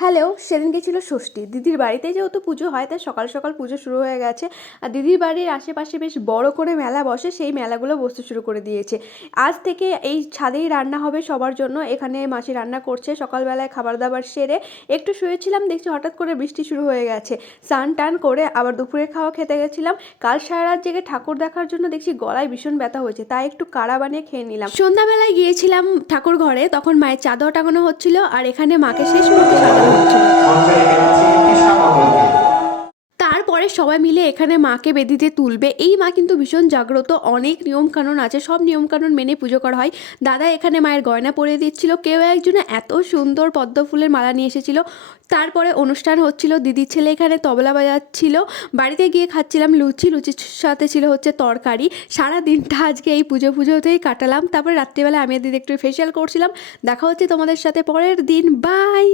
Hello, সেদিনকে ছিল ষষ্ঠী। দিদির বাড়িতে যেহেতু পুজো হয় তাই সকাল সকাল পুজো শুরু হয়ে গেছে। আর দিদির বাড়ির আশেপাশে বেশ বড় করে মেলা বসে, সেই মেলাগুলো বসতে শুরু করে দিয়েছে। আজ থেকে এই ছাদেই রান্না হবে সবার জন্য। এখানে মাসি রান্না করছে। সকালবেলায় খাবার-দাবার সেরে একটু শুয়েছিলাম, দেখছি হঠাৎ করে বৃষ্টি শুরু হয়ে গেছে। স্নান-টান করে আবার দুপুরের খাওয়া খেতে গেছিলাম। কাল সারারাত জেগে ঠাকুর দেখার জন্য দেখছি গলায় ভীষণ ব্যথা হয়েছে, তাই একটু কাড়া বানিয়ে খেয়ে নিলাম। সন্ধ্যাবেলায় গিয়েছিলাম ঠাকুর ঘরে, তখন মায়ের চাদর টাঙানো হচ্ছিল আর এখানে মাকে শেষ মুহূর্তে সাজানো হচ্ছিল। তারপরে সবাই মিলে এখানে মাকে বেদিতে তুলবে। এই মা কিন্তু ভীষণ জাগ্রত, অনেক নিয়মকানুন আছে, সব নিয়মকানুন মেনে পুজো করা হয়। দাদা এখানে মায়ের গয়না পরিয়ে দিচ্ছিল, কেউ একজনে এত সুন্দর পদ্ম ফুলের মালা নিয়ে এসেছিল। তারপরে অনুষ্ঠান হচ্ছিল, দিদির ছেলে এখানে তবলা বাজাচ্ছিল। বাড়িতে গিয়ে খাচ্ছিলাম লুচি, লুচির সাথে ছিল হচ্ছে তরকারি। সারা দিনটা আজকে এই পুজোতেই কাটালাম। তারপরে রাত্রিবেলা আমি আর দিদি একটু ফেসিয়াল করছিলাম। দেখা হচ্ছে তোমাদের সাথে পরের দিন। বাই।